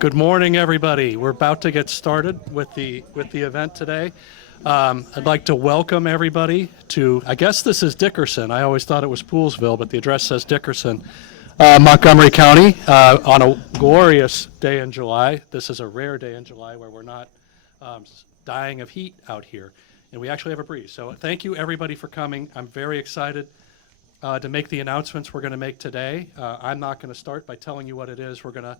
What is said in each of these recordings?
Good morning, everybody. We're about to get started with the event today. I'd like to welcome everybody to, I guess this is Dickerson. I always thought it was Poolesville, but the address says Dickerson, Montgomery County, on a glorious day in July. This is a rare day in July where we're not dying of heat out here, and we actually have a breeze. So thank you, everybody, for coming. I'm very excited to make the announcements we're going to make today. I'm not going to start by telling you what it is. We're going to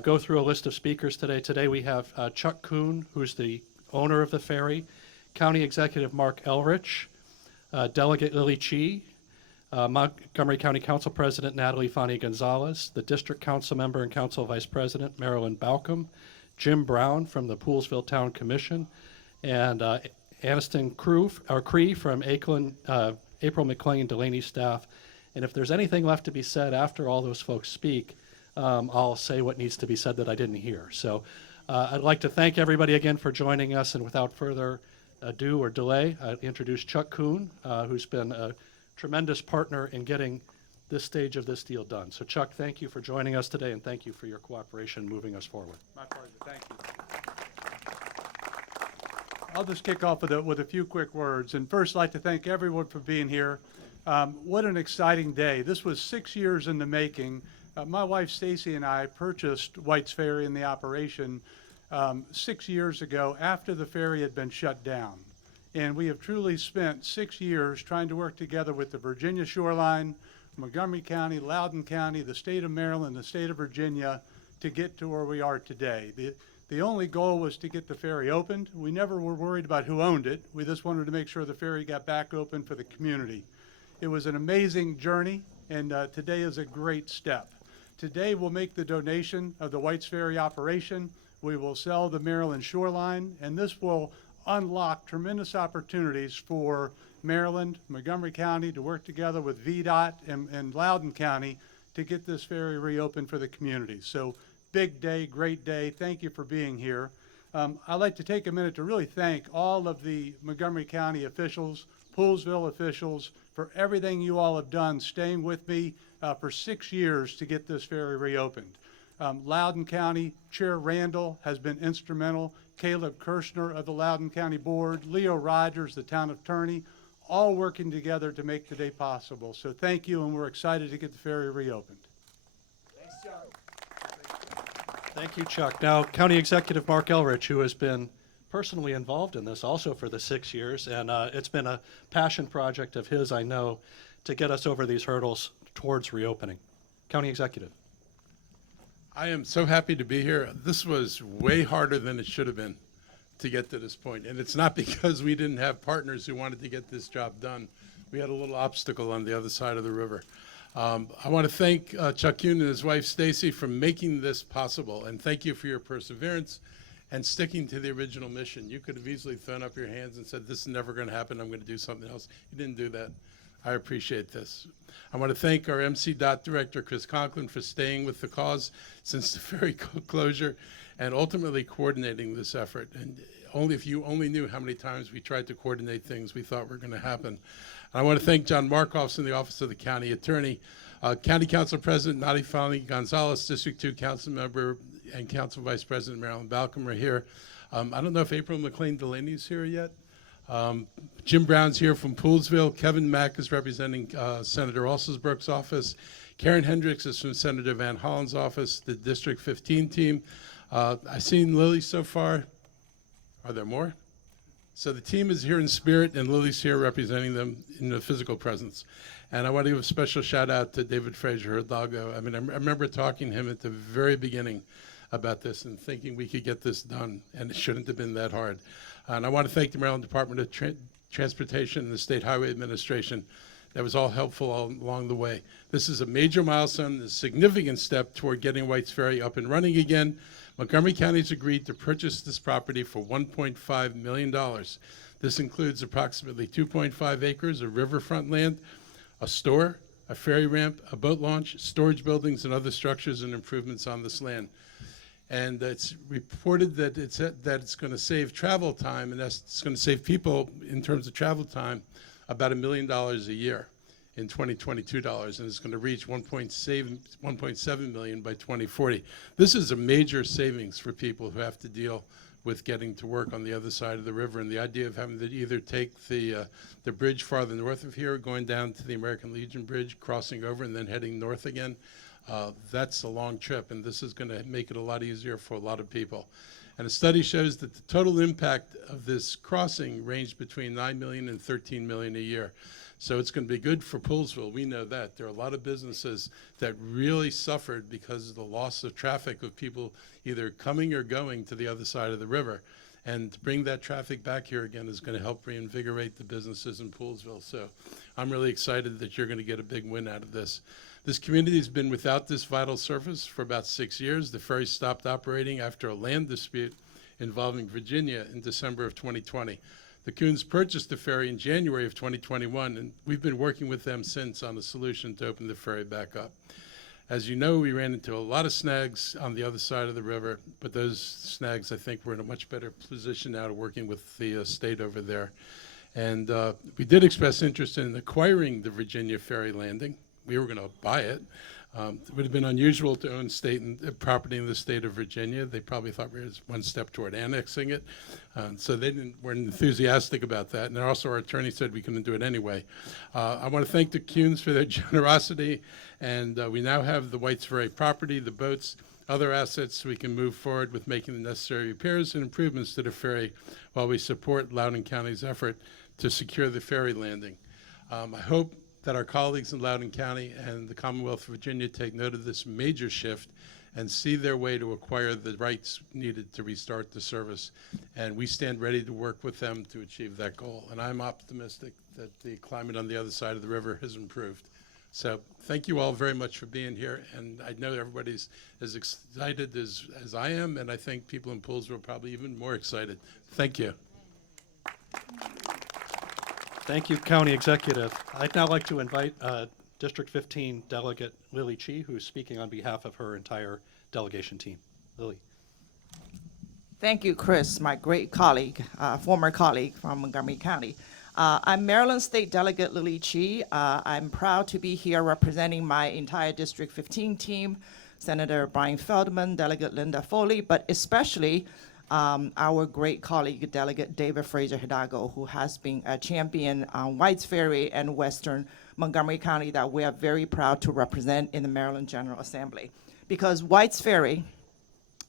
go through a list of speakers today. Today we have Chuck Kuhn, who's the owner of the Ferry, County Executive Mark Elrich, Delegate Lily Chee, Montgomery County Council President Natalie Fani Gonzalez, the District Council Member and Council Vice President Marilyn Balcom, Jim Brown from the Poolesville Town Commission, and Aniston Cree from April McLean Delaney staff. And if there's anything left to be said after all those folks speak, I'll say what needs to be said that I didn't hear. So I'd like to thank everybody again for joining us, and without further ado or delay, I'd introduce Chuck Kuhn, who's been a tremendous partner in getting this stage of this deal done. So Chuck, thank you for joining us today, and thank you for your cooperation moving us forward. My pleasure, thank you. I'll just kick off with a few quick words. And first, I'd like to thank everyone for being here. What an exciting day. This was 6 years in the making. My wife Stacy and I purchased White's Ferry and the operation 6 years ago after the ferry had been shut down. And we have truly spent 6 years trying to work together with the Virginia shoreline, Montgomery County, Loudoun County, the state of Maryland, the state of Virginia to get to where we are today. The only goal was to get the ferry opened. We never were worried about who owned it. We just wanted to make sure the ferry got back open for the community. It was an amazing journey, and today is a great step. Today we'll make the donation of the White's Ferry operation. We will sell the Maryland shoreline, and this will unlock tremendous opportunities for Maryland, Montgomery County to work together with VDOT and Loudoun County to get this ferry reopened for the community. So big day, great day. Thank you for being here. I'd like to take a minute to really thank all of the Montgomery County officials, Poolesville officials, for everything you all have done, staying with me for 6 years to get this ferry reopened. Loudoun County Chair Randall has been instrumental, Caleb Kirshner of the Loudoun County Board, Leo Rogers, the town attorney, all working together to make today possible. So thank you, and we're excited to get the ferry reopened. Thanks, Chuck. Thank you, Chuck. Now, County Executive Mark Elrich, who has been personally involved in this also for the 6 years, and it's been a passion project of his, I know, to get us over these hurdles towards reopening. County Executive. I am so happy to be here. This was way harder than it should have been to get to this point. And it's not because we didn't have partners who wanted to get this job done. We had a little obstacle on the other side of the river. I want to thank Chuck Kuhn and his wife Stacy for making this possible. And thank you for your perseverance and sticking to the original mission. You could have easily thrown up your hands and said, this is never going to happen, I'm going to do something else. You didn't do that. I appreciate this. I want to thank our MC.DOT director, Chris Conklin, for staying with the cause since the ferry closure and ultimately coordinating this effort. And if you only knew how many times we tried to coordinate things we thought were going to happen. And I want to thank John Markoffs in the Office of the County Attorney, County Council President Natalie Fani Gonzalez, District 2 Council Member and Council Vice President Marilyn Balcom are here. I don't know if April McLean Delaney is here yet. Jim Brown's here from Poolesville. Kevin Mack is representing Senator Alselsbrook's office. Karen Hendricks is from Senator Van Hollen's office, the District 15 team. I've seen Lily so far. Are there more? So the team is here in spirit, and Lily's here representing them in the physical presence. And I want to give a special shout out to David Frazier Hidalgo. I mean, I remember talking to him at the very beginning about this and thinking we could get this done, and it shouldn't have been that hard. And I want to thank the Maryland Department of Transportation and the State Highway Administration. That was all helpful all along the way. This is a major milestone, a significant step toward getting White's Ferry up and running again. Montgomery County has agreed to purchase this property for $1.5 million. This includes approximately 2.5 acres of riverfront land, a store, a ferry ramp, a boat launch, storage buildings, and other structures and improvements on this land. And it's reported that it's going to save travel time, and it's going to save people in terms of travel time about $1 million a year. in 2022 dollars, and it's going to reach 1.7 million by 2040. This is a major savings for people who have to deal with getting to work on the other side of the river, and the idea of having to either take the bridge farther north of here, going down to the American Legion Bridge, crossing over, and then heading north again. That's a long trip, and this is going to make it a lot easier for a lot of people. And a study shows that the total impact of this crossing ranged between 9 million and 13 million a year. So it's going to be good for Poolesville. We know that. There are a lot of businesses that really suffered because of the loss of traffic of people either coming or going to the other side of the river. And to bring that traffic back here again is going to help reinvigorate the businesses in Poolesville. So I'm really excited that you're going to get a big win out of this. This community has been without this vital service for about 6 years. The ferry stopped operating after a land dispute involving Virginia in December of 2020. The Coons purchased the ferry in January of 2021, and we've been working with them since on a solution to open the ferry back up. As you know, we ran into a lot of snags on the other side of the river, but those snags, I think, we're in a much better position now to working with the state over there. And we did express interest in acquiring the Virginia ferry landing. We were going to buy it. It would have been unusual to own property in the state of Virginia. They probably thought we were one step toward annexing it. So they weren't enthusiastic about that. And also our attorney said we couldn't do it anyway. I want to thank the Coons for their generosity. And we now have the Whites Ferry property, the boats, other assets, so we can move forward with making the necessary repairs and improvements to the ferry while we support Loudoun County's effort to secure the ferry landing. I hope that our colleagues in Loudoun County and the Commonwealth of Virginia take note of this major shift and see their way to acquire the rights needed to restart the service. And we stand ready to work with them to achieve that goal. And I'm optimistic that the climate on the other side of the river has improved. So thank you all very much for being here. And I know everybody's as excited as I am, and I think people in Poolesville are probably even more excited. Thank you. Thank you, County Executive. I'd now like to invite District 15 Delegate Lily Chi, who's speaking on behalf of her entire delegation team. Lily. Thank you, Chris, my great colleague, former colleague from Montgomery County. I'm Maryland State Delegate Lily Chi. I'm proud to be here representing my entire District 15 team, Senator Brian Feldman, Delegate Linda Foley, but especially our great colleague, Delegate David Fraser Hidalgo, who has been a champion on Whites Ferry and Western Montgomery County that we are very proud to represent in the Maryland General Assembly. Because Whites Ferry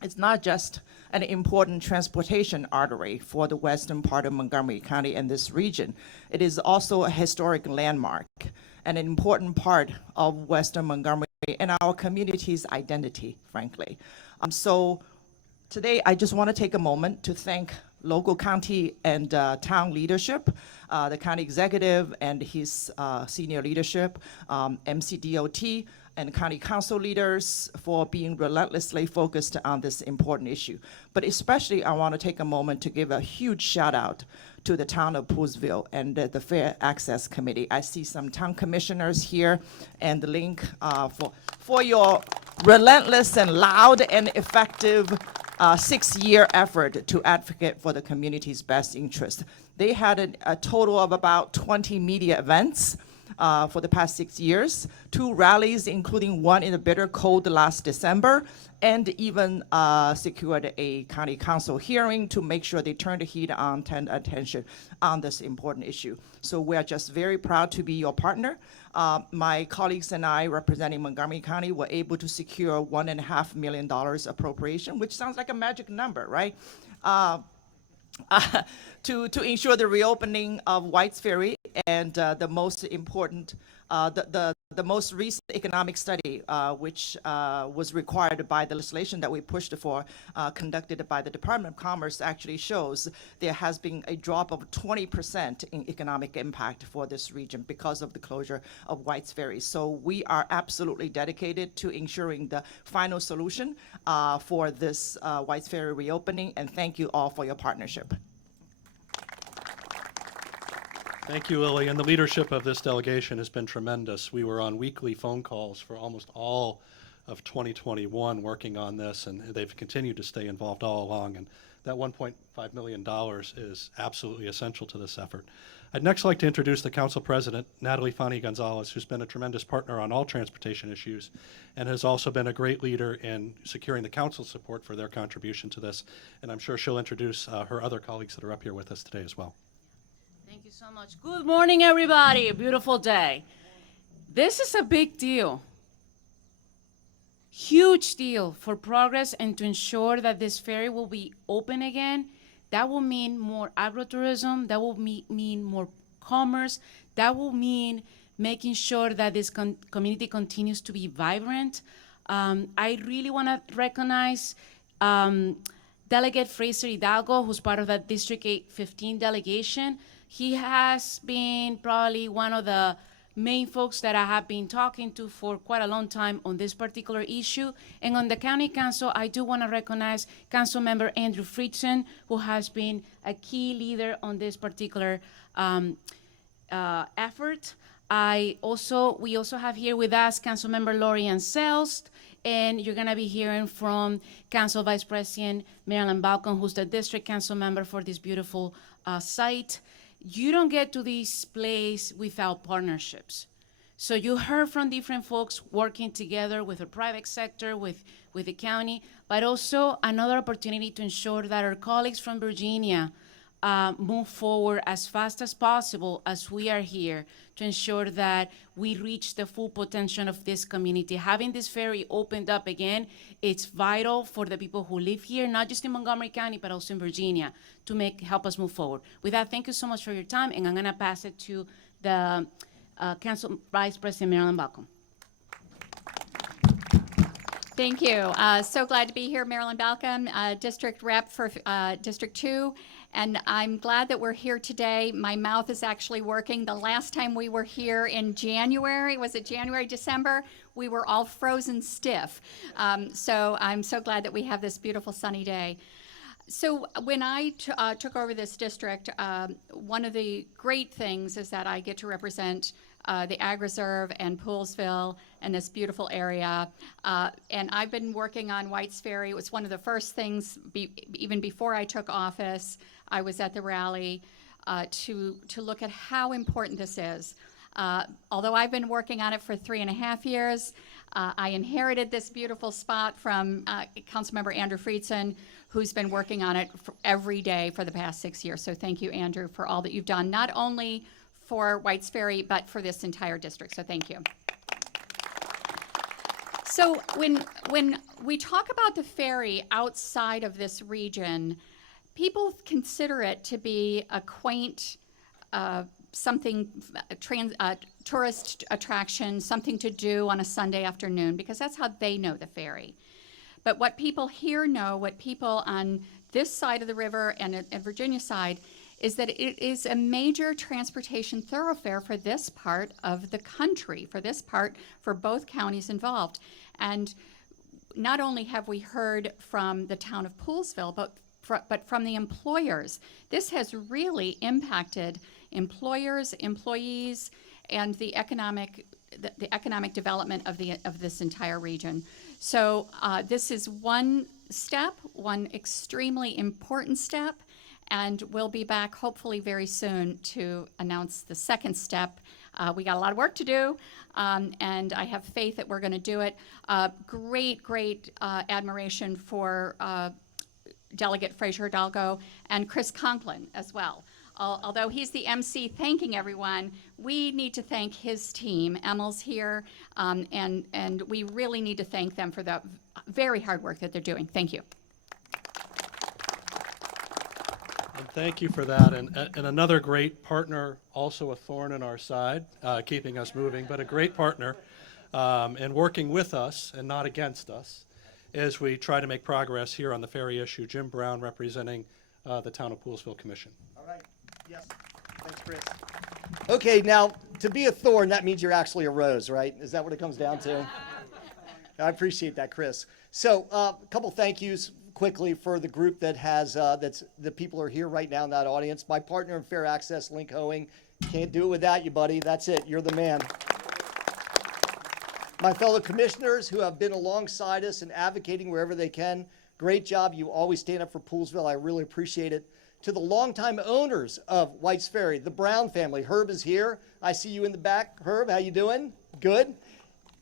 is not just an important transportation artery for the western part of Montgomery County and this region. It is also a historic landmark and an important part of Western Montgomery and our community's identity, frankly. So today, I just want to take a moment to thank local county and town leadership, the county executive and his senior leadership, MCDOT, and county council leaders for being relentlessly focused on this important issue. But especially, I want to take a moment to give a huge shout out to the town of Poolesville and the Fair Access Committee. I see some town commissioners here, and the link for your relentless and loud and effective 6-year effort to advocate for the community's best interest. They had a total of about 20 media events for the past 6 years, 2 rallies, including one in the bitter cold last December, and even secured a county council hearing to make sure they turn the heat on, turn attention on this important issue. So we are just very proud to be your partner. My colleagues and I, representing Montgomery County, were able to secure $1.5 million appropriation, which sounds like a magic number, right? To ensure the reopening of Whites Ferry and the most important, the most recent economic study, which was required by the legislation that we pushed for, conducted by the Department of Commerce, actually shows there has been a drop of 20% in economic impact for this region because of the closure of Whites Ferry. So we are absolutely dedicated to ensuring the final solution for this Whites Ferry reopening, and thank you all for your partnership. Thank you, Lily. And the leadership of this delegation has been tremendous. We were on weekly phone calls for almost all of 2021 working on this, and they've continued to stay involved all along. And that $1.5 million is absolutely essential to this effort. I'd next like to introduce the Council President, Natalie Fani Gonzalez, who's been a tremendous partner on all transportation issues and has also been a great leader in securing the Council's support for their contribution to this. And I'm sure she'll introduce her other colleagues that are up here with us today as well. Thank you so much. Good morning, everybody. A beautiful day. This is a big deal. Huge deal for progress and to ensure that this ferry will be open again. That will mean more agrotourism. That will mean more commerce. That will mean making sure that this community continues to be vibrant. I really want to recognize Delegate Fraser Hidalgo, who's part of that District 815 delegation. He has been probably one of the main folks that I have been talking to for quite a long time on this particular issue. And on the County Council, I do want to recognize Councilmember Andrew Friedson, who has been a key leader on this particular effort. We also have here with us Councilmember Lori Ann Selst, and you're going to be hearing from Council Vice President Marilyn Balcom, who's the district council member for this beautiful site. You don't get to this place without partnerships. So you heard from different folks working together with the private sector, with the county, but also another opportunity to ensure that our colleagues from Virginia move forward as fast as possible as we are here to ensure that we reach the full potential of this community. Having this ferry opened up again, it's vital for the people who live here, not just in Montgomery County, but also in Virginia, to help us move forward. With that, thank you so much for your time, and I'm gonna pass it to the Council Vice President Marilyn Balcom. Thank you. So glad to be here, Marilyn Balcom, District Rep for District 2. And I'm glad that we're here today. My mouth is actually working. The last time we were here in January, was it January, December? We were all frozen stiff. So I'm so glad that we have this beautiful sunny day. So when I took over this district, one of the great things is that I get to represent the Ag Reserve and Poolsville and this beautiful area. And I've been working on White's Ferry. It was one of the first things, even before I took office. I was at the rally to look at how important this is. Although I've been working on it for 3.5 years, I inherited this beautiful spot from Councilmember Andrew Friedson, who's been working on it every day for the past 6 years. So thank you, Andrew, for all that you've done, not only for White's Ferry, but for this entire district. So thank you. So when we talk about the ferry outside of this region, people consider it to be a quaint tourist attraction, something to do on a Sunday afternoon, because that's how they know the ferry. But what people here know, what people on this side of the river and Virginia side, is that it is a major transportation thoroughfare for this part of the country, for both counties involved. And not only have we heard from the town of Poolsville, but from the employers. This has really impacted employers, employees, and the economic development of this entire region. So this is one step, one extremely important step, and we'll be back hopefully very soon to announce the second step. We got a lot of work to do, and I have faith that we're going to do it. Great admiration for Delegate Fraser Hidalgo and Chris Conklin as well. Although he's the MC thanking everyone, we need to thank his team. Emil's here, and we really need to thank them for the very hard work that they're doing. Thank you. And thank you for that. And another great partner, also a thorn in our side, keeping us moving, but a great partner and working with us and not against us as we try to make progress here on the ferry issue. Jim Brown representing the Town of Poolsville Commission. All right. Yes. Thanks, Chris. Okay, now, to be a thorn, that means you're actually a rose, right? Is that what it comes down to? I appreciate that, Chris. So, a couple thank yous quickly for the group that has, the people are here right now in that audience. My partner in Fair Access, Link Hoeing. Can't do it without you, buddy. That's it. You're the man. My fellow commissioners who have been alongside us and advocating wherever they can, great job. You always stand up for Poolesville. I really appreciate it. To the longtime owners of White's Ferry, the Brown family. Herb is here. I see you in the back. Herb, how you doing? Good.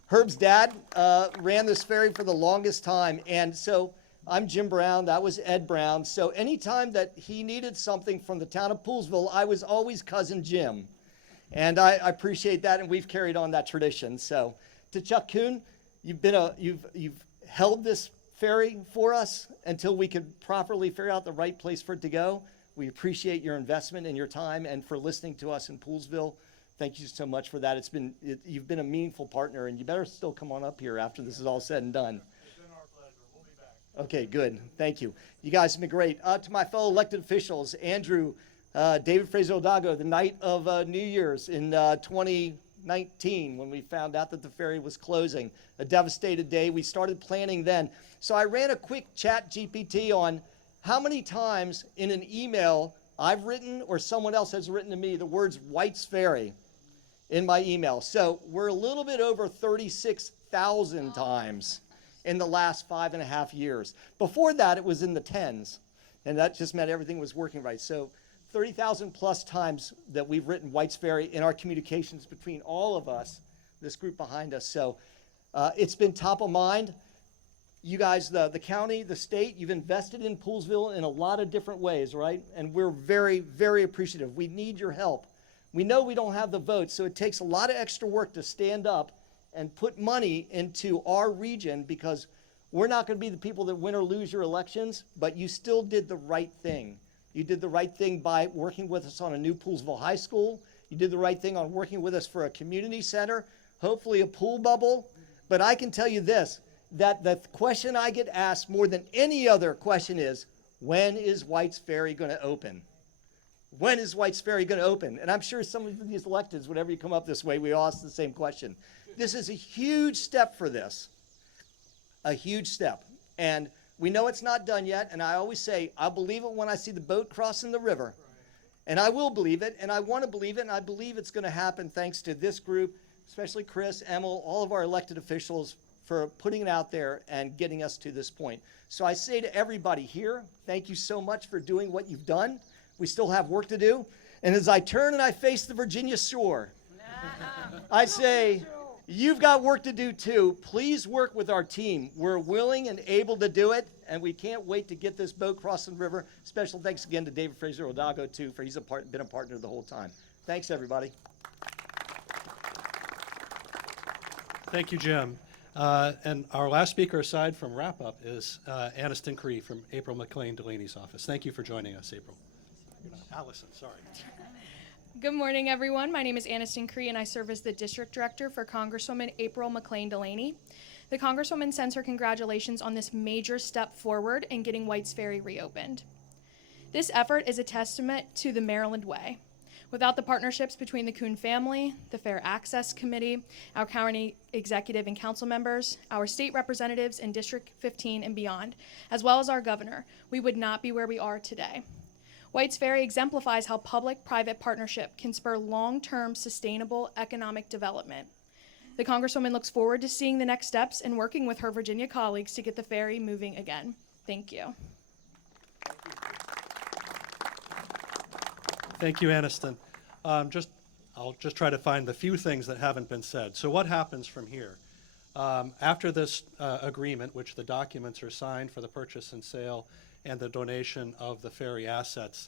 Herb's dad ran this ferry for the longest time. And so I'm Jim Brown. That was Ed Brown. So anytime that he needed something from the town of Poolesville, I was always Cousin Jim. And I appreciate that, and we've carried on that tradition. So to Chuck Kuhn, you've held this ferry for us until we could properly figure out the right place for it to go. We appreciate your investment and your time, and for listening to us in Poolesville. Thank you so much for that. You've been a meaningful partner, and you better still come on up here after this is all said and done. It's been our pleasure. We'll be back. Okay, good. Thank you. You guys have been great. To my fellow elected officials, Andrew, David Fraser-Odago, the night of New Year's in 2019, when we found out that the ferry was closing, a devastated day. We started planning then. So I ran a quick chat GPT on how many times in an email I've written or someone else has written to me the words White's Ferry in my email. So we're a little bit over 36,000 times in the last 5.5 years. Before that, it was in the tens, and that just meant everything was working right. So 30,000 plus times that we've written White's Ferry in our communications between all of us, this group behind us. So it's been top of mind. You guys, the county, the state, you've invested in Poolesville in a lot of different ways, right? And we're very, very appreciative. We need your help. We know we don't have the votes, so it takes a lot of extra work to stand up and put money into our region, because we're not going to be the people that win or lose your elections, but you still did the right thing. You did the right thing by working with us on a new Poolesville High School. You did the right thing on working with us for a community center, hopefully a pool bubble. But I can tell you this, that the question I get asked more than any other question is, when is White's Ferry going to open? When is White's Ferry going to open? And I'm sure some of these electeds, whenever you come up this way, we all ask the same question. This is a huge step for this, a huge step. And we know it's not done yet, and I always say, I'll believe it when I see the boat crossing the river. And I will believe it, and I want to believe it, and I believe it's going to happen thanks to this group, especially Chris, Emil, all of our elected officials for putting it out there and getting us to this point. So I say to everybody here, thank you so much for doing what you've done. We still have work to do. And as I turn and I face the Virginia shore, I say, you've got work to do too. Please work with our team. We're willing and able to do it, and we can't wait to get this boat crossing the river. Special thanks again to David Fraser-Odago too, for he's been a partner the whole time. Thanks, everybody. Thank you, Jim. And our last speaker, aside from wrap-up, is Aniston Cree from April McLean Delaney's office. Thank you for joining us, April. Allison, sorry. Good morning, everyone. My name is Aniston Cree, and I serve as the District Director for Congresswoman April McLean Delaney. The Congresswoman sends her congratulations on this major step forward in getting White's Ferry reopened. This effort is a testament to the Maryland way. Without the partnerships between the Kuhn family, the Fair Access Committee, our county executive and council members, our state representatives in District 15 and beyond, as well as our governor, we would not be where we are today. White's Ferry exemplifies how public-private partnership can spur long-term sustainable economic development. The Congresswoman looks forward to seeing the next steps and working with her Virginia colleagues to get the ferry moving again. Thank you. Thank you, Aniston. I'll just try to find the few things that haven't been said. So what happens from here? After this agreement, which the documents are signed for the purchase and sale and the donation of the ferry assets,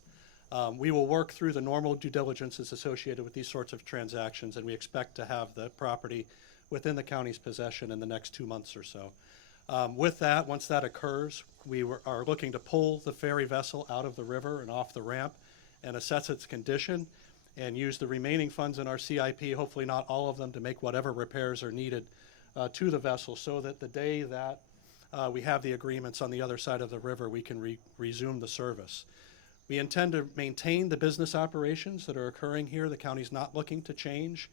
we will work through the normal due diligences associated with these sorts of transactions, and we expect to have the property within the county's possession in the next 2 months or so. With that, once that occurs, we are looking to pull the ferry vessel out of the river and off the ramp and assess its condition and use the remaining funds in our CIP, hopefully not all of them, to make whatever repairs are needed to the vessel, so that the day that we have the agreements on the other side of the river, we can resume the service. We intend to maintain the business operations that are occurring here. The county's not looking to change,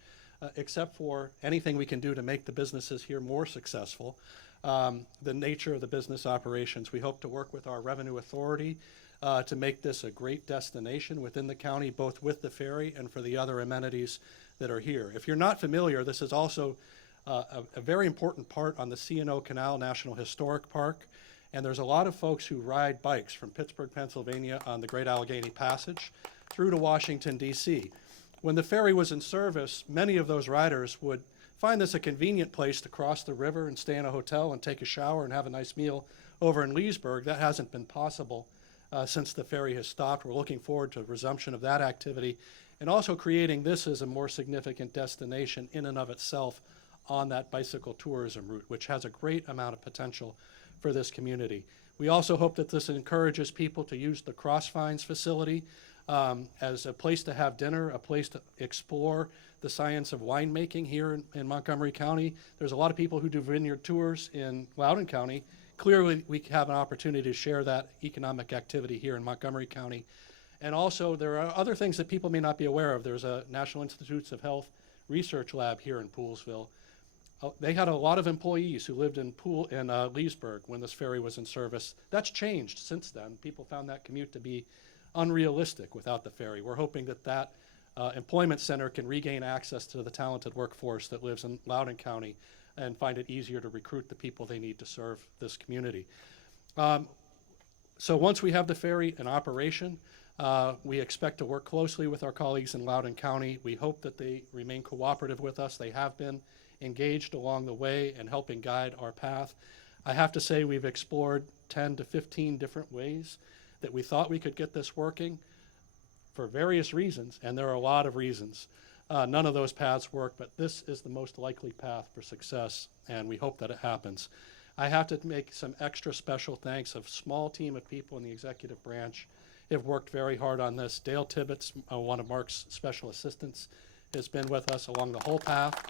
except for anything we can do to make the businesses here more successful. The nature of the business operations, we hope to work with our revenue authority to make this a great destination within the county, both with the ferry and for the other amenities that are here. If you're not familiar, this is also a very important part on the C&O Canal National Historic Park. And there's a lot of folks who ride bikes from Pittsburgh, Pennsylvania on the Great Allegheny Passage through to Washington, D.C. When the ferry was in service, many of those riders would find this a convenient place to cross the river and stay in a hotel and take a shower and have a nice meal over in Leesburg. That hasn't been possible since the ferry has stopped. We're looking forward to resumption of that activity and also creating this as a more significant destination in and of itself on that bicycle tourism route, which has a great amount of potential for this community. We also hope that this encourages people to use the Crossvines facility as a place to have dinner, a place to explore the science of winemaking here in Montgomery County. There's a lot of people who do vineyard tours in Loudoun County. Clearly, we have an opportunity to share that economic activity here in Montgomery County. And also, there are other things that people may not be aware of. There's a National Institutes of Health research lab here in Poolesville. They had a lot of employees who lived in Leesburg when this ferry was in service. That's changed since then. People found that commute to be unrealistic without the ferry. We're hoping that that employment center can regain access to the talented workforce that lives in Loudoun County and find it easier to recruit the people they need to serve this community. So once we have the ferry in operation, we expect to work closely with our colleagues in Loudoun County. We hope that they remain cooperative with us. They have been engaged along the way and helping guide our path. I have to say we've explored 10 to 15 different ways that we thought we could get this working for various reasons, and there are a lot of reasons. None of those paths work, but this is the most likely path for success, and we hope that it happens. I have to make some extra special thanks of a small team of people in the executive branch who have worked very hard on this. Dale Tibbetts, one of Mark's special assistants, has been with us along the whole path.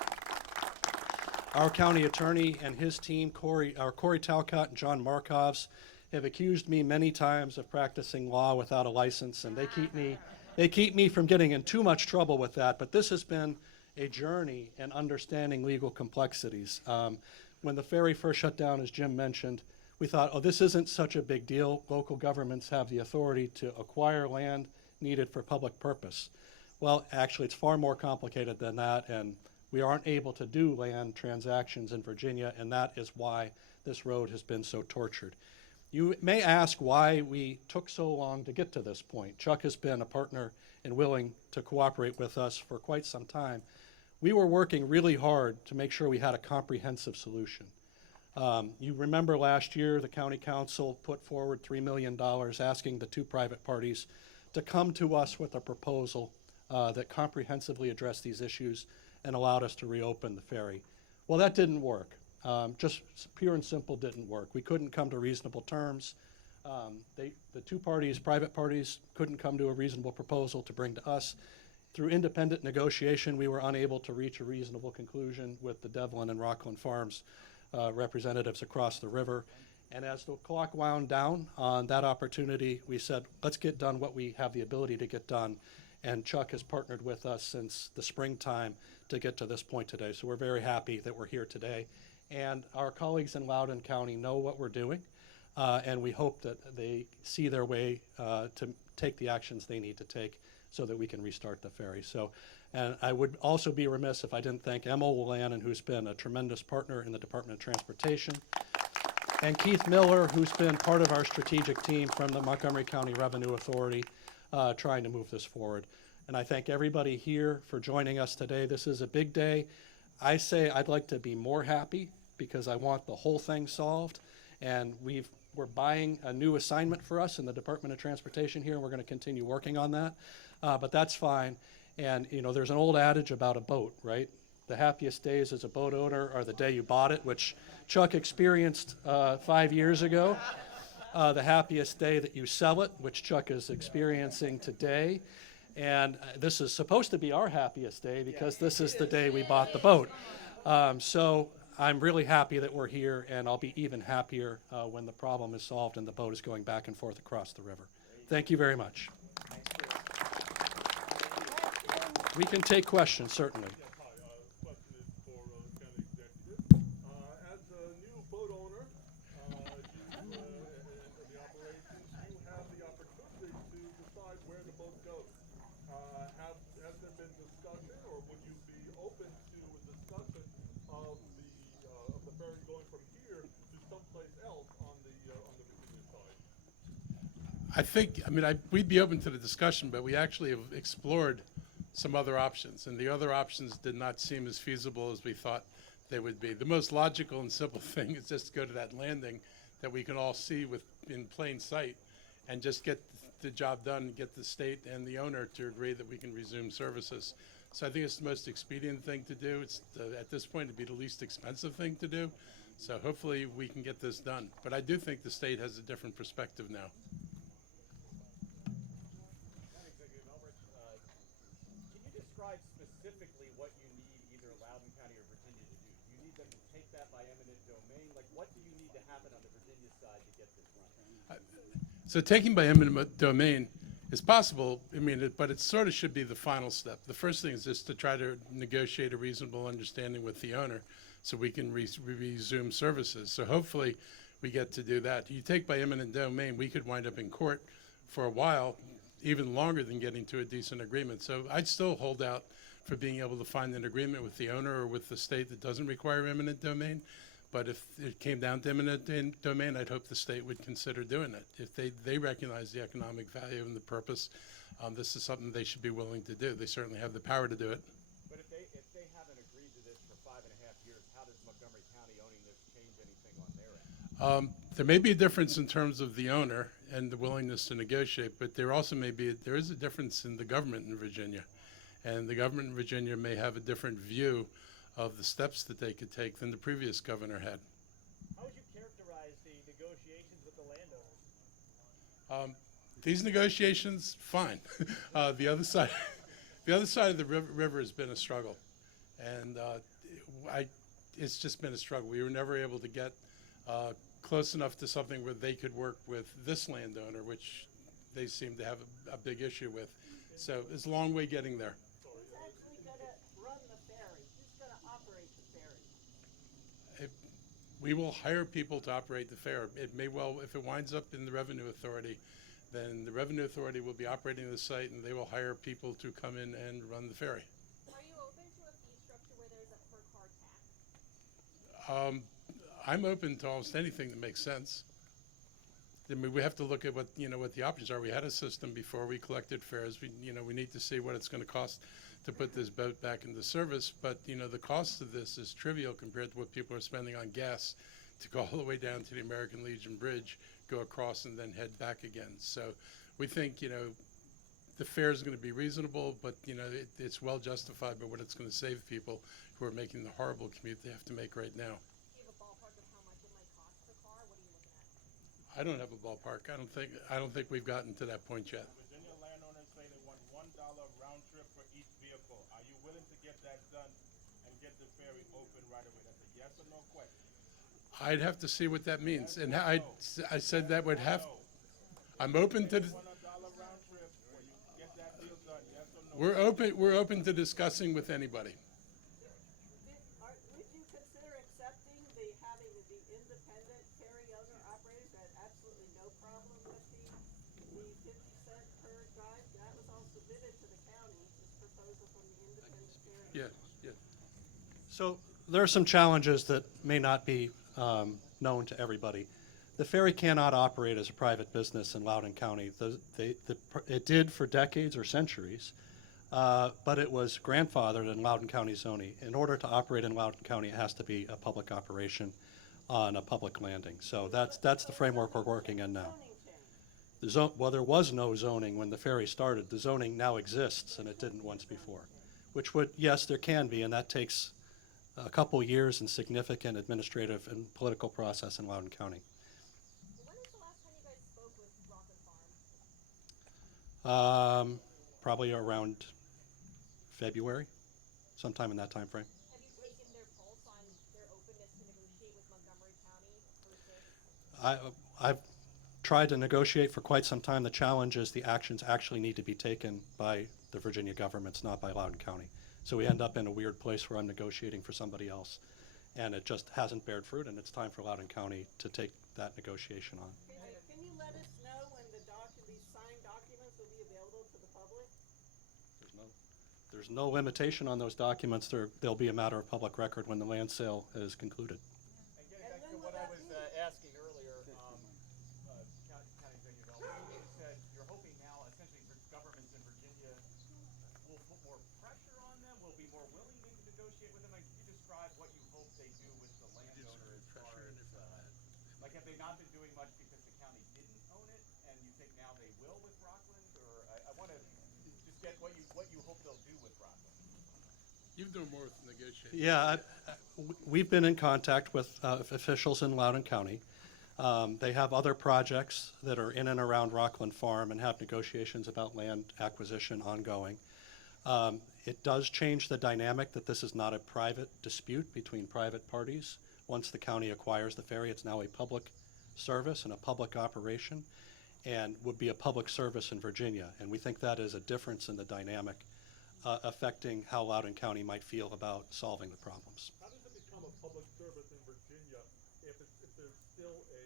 Our county attorney and his team, Corey Talcott and John Markovs, have accused me many times of practicing law without a license, and they keep me from getting in too much trouble with that. But this has been a journey in understanding legal complexities. When the ferry first shut down, as Jim mentioned, we thought, oh, this isn't such a big deal. Local governments have the authority to acquire land needed for public purpose. Well, actually, it's far more complicated than that, and we aren't able to do land transactions in Virginia, and that is why this road has been so tortured. You may ask why we took so long to get to this point. Chuck has been a partner and willing to cooperate with us for quite some time. We were working really hard to make sure we had a comprehensive solution. You remember last year the county council put forward $3 million asking the two private parties to come to us with a proposal that comprehensively addressed these issues and allowed us to reopen the ferry. Well, that didn't work. Just pure and simple didn't work. We couldn't come to reasonable terms. The two parties, private parties, couldn't come to a reasonable proposal to bring to us. Through independent negotiation, we were unable to reach a reasonable conclusion with the Devlin and Rockland Farms representatives across the river. And as the clock wound down on that opportunity, we said, let's get done what we have the ability to get done. And Chuck has partnered with us since the springtime to get to this point today. So we're very happy that we're here today. And our colleagues in Loudoun County know what we're doing, and we hope that they see their way to take the actions they need to take so that we can restart the ferry. So, and I would also be remiss if I didn't thank Emma Willanen, who's been a tremendous partner in the Department of Transportation, and Keith Miller, who's been part of our strategic team from the Montgomery County Revenue Authority, trying to move this forward. And I thank everybody here for joining us today. This is a big day. I say I'd like to be more happy because I want the whole thing solved. And we're buying a new assignment for us in the Department of Transportation here, and we're going to continue working on that. But that's fine. And, you know, there's an old adage about a boat, right? The happiest days as a boat owner are the day you bought it, which Chuck experienced 5 years ago. The happiest day that you sell it, which Chuck is experiencing today. And this is supposed to be our happiest day because this is the day we bought the boat. So I'm really happy that we're here, and I'll be even happier when the problem is solved and the boat is going back and forth across the river. Thank you very much. We can take questions, certainly. Question is for county executive. As a new boat owner, in the operations, you have the opportunity to decide where the boat goes. Has there been discussion, or would you be open to a discussion of I think, I mean, we'd be open to the discussion, but we actually have explored some other options, and the other options did not seem as feasible as we thought they would be. The most logical and simple thing is just to go to that landing that we can all see in plain sight and just get the job done, and get the state and the owner to agree that we can resume services. So I think it's the most expedient thing to do. It's, at this point, it'd be the least expensive thing to do. So hopefully we can get this done. But I do think the state has a different perspective now. Executive Albrecht, can you describe specifically what you need either Loudoun County or Virginia to do? Do you need them to take that by eminent domain? Like, what do you need to happen on the Virginia side to get this run? So taking by eminent domain is possible, I mean, but it sort of should be the final step. The first thing is just to try to negotiate a reasonable understanding with the owner so we can resume services. So hopefully we get to do that. You take by eminent domain, we could wind up in court for a while, even longer than getting to a decent agreement. So I'd still hold out for being able to find an agreement with the owner or with the state that doesn't require eminent domain. But if it came down to eminent domain, I'd hope the state would consider doing it. If they recognize the economic value and the purpose, this is something they should be willing to do. They certainly have the power to do it. But if they haven't agreed to this for 5.5 years, how does Montgomery County owning this change anything on their end? There may be a difference in terms of the owner and the willingness to negotiate, but there also there is a difference in the government in Virginia. And the government in Virginia may have a different view of the steps that they could take than the previous governor had. How would you characterize the negotiations with the landowners? These negotiations, fine. The other side of the river has been a struggle, and it's just been a struggle. We were never able to get close enough to something where they could work with this landowner, which they seem to have a big issue with. So it's a long way getting there. Who's actually going to run the ferry? Who's going to operate the ferry? We will hire people to operate the fair. It may well, if it winds up in the Revenue Authority, then the Revenue Authority will be operating the site and they will hire people to come in and run the ferry. Are you open to a fee structure where there's a per car tax? I'm open to almost anything that makes sense. I mean, we have to look at what the options are. We had a system before we collected fares. We need to see what it's going to cost to put this boat back into service. But, the cost of this is trivial compared to what people are spending on gas to go all the way down to the American Legion Bridge, go across, and then head back again. So we think, the fare is going to be reasonable, but, it's well justified by what it's going to save people who are making the horrible commute they have to make right now. Do you have a ballpark of how much it might cost per car? What are you looking at? I don't have a ballpark. I don't think we've gotten to that point yet. Virginia landowners say they want $1 round trip for each vehicle. Are you willing to get that done and get the ferry open right away? That's a yes or no question. I'd have to see what that means, and I said that would have. I'm open to. $1 round trip, will you get that deal done? Yes or no? We're open to discussing with anybody. Would you consider accepting having the independent ferry owner operators that had absolutely no problem with the 50 cent per guide? That was all submitted to the county, this proposal from the independent ferry. Yeah. So there are some challenges that may not be known to everybody. The ferry cannot operate as a private business in Loudoun County. It did for decades or centuries, but it was grandfathered in Loudoun County zoning. In order to operate in Loudoun County, it has to be a public operation on a public landing. So that's the framework we're working in now. Well, there was no zoning when the ferry started. The zoning now exists, and it didn't once before, which would, yes, there can be, and that takes a couple years and significant administrative and political process in Loudoun County. When was the last time you guys spoke with Rock and Farm? Probably around February, sometime in that time frame. Have you taken their pulse on their openness to negotiate with Montgomery County versus? I've tried to negotiate for quite some time. The challenge is the actions actually need to be taken by the Virginia governments, not by Loudoun County. So we end up in a weird place where I'm negotiating for somebody else, and it just hasn't bared fruit, and it's time for Loudoun County to take that negotiation on. Can you let us know when these signed documents will be available to the public? There's no limitation on those documents. They'll be a matter of public record when the land sale is concluded. And getting back to what I was asking earlier, County Executive Albrecht, you said put more pressure on them? Will be more willing to negotiate with them? Like, can you describe what you hope they do with the landowner as far as, like, have they not been doing much because the county didn't own it, and you think now they will with Rockland? Or I want to just get what you hope they'll do with Rockland. You've done more with negotiating. Yeah, we've been in contact with officials in Loudoun County. They have other projects that are in and around Rockland Farm and have negotiations about land acquisition ongoing. It does change the dynamic that this is not a private dispute between private parties. Once the county acquires the ferry, it's now a public service and a public operation, and would be a public service in Virginia. And we think that is a difference in the dynamic affecting how Loudoun County might feel about solving the problems. How does it become a public service in Virginia if there's still a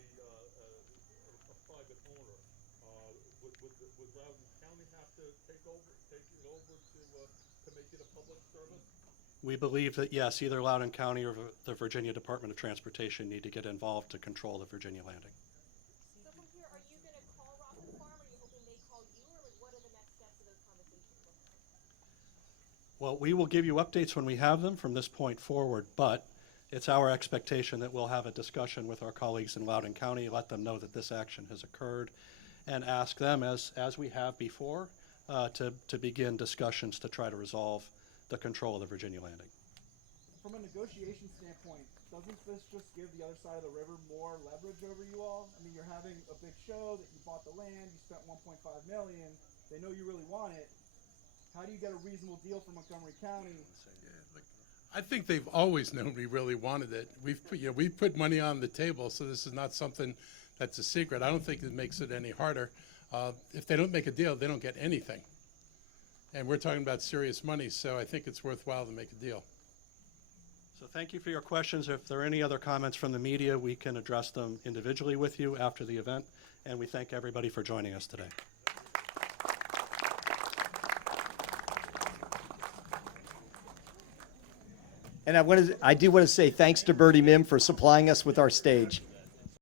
private owner? Would Loudoun County have to take it over to make it a public service? We believe that, yes, either Loudoun County or the Virginia Department of Transportation need to get involved to control the Virginia landing. So from here, are you going to call Rockland Farm? Are you hoping they call you, or like what are the next steps of those conversations look like? Well, we will give you updates when we have them from this point forward, but it's our expectation that we'll have a discussion with our colleagues in Loudoun County, let them know that this action has occurred, and ask them, as we have before, to begin discussions to try to resolve the control of the Virginia landing. From a negotiation standpoint, doesn't this just give the other side of the river more leverage over you all? I mean, you're having a big show that you bought the land, you spent $1.5 million, they know you really want it. How do you get a reasonable deal from Montgomery County? I think they've always known we really wanted it. We've put money on the table, so this is not something that's a secret. I don't think it makes it any harder. If they don't make a deal, they don't get anything. And we're talking about serious money, so I think it's worthwhile to make a deal. So thank you for your questions. If there are any other comments from the media, we can address them individually with you after the event, and we thank everybody for joining us today. And I do want to say thanks to Bertie Mim for supplying us with our stage.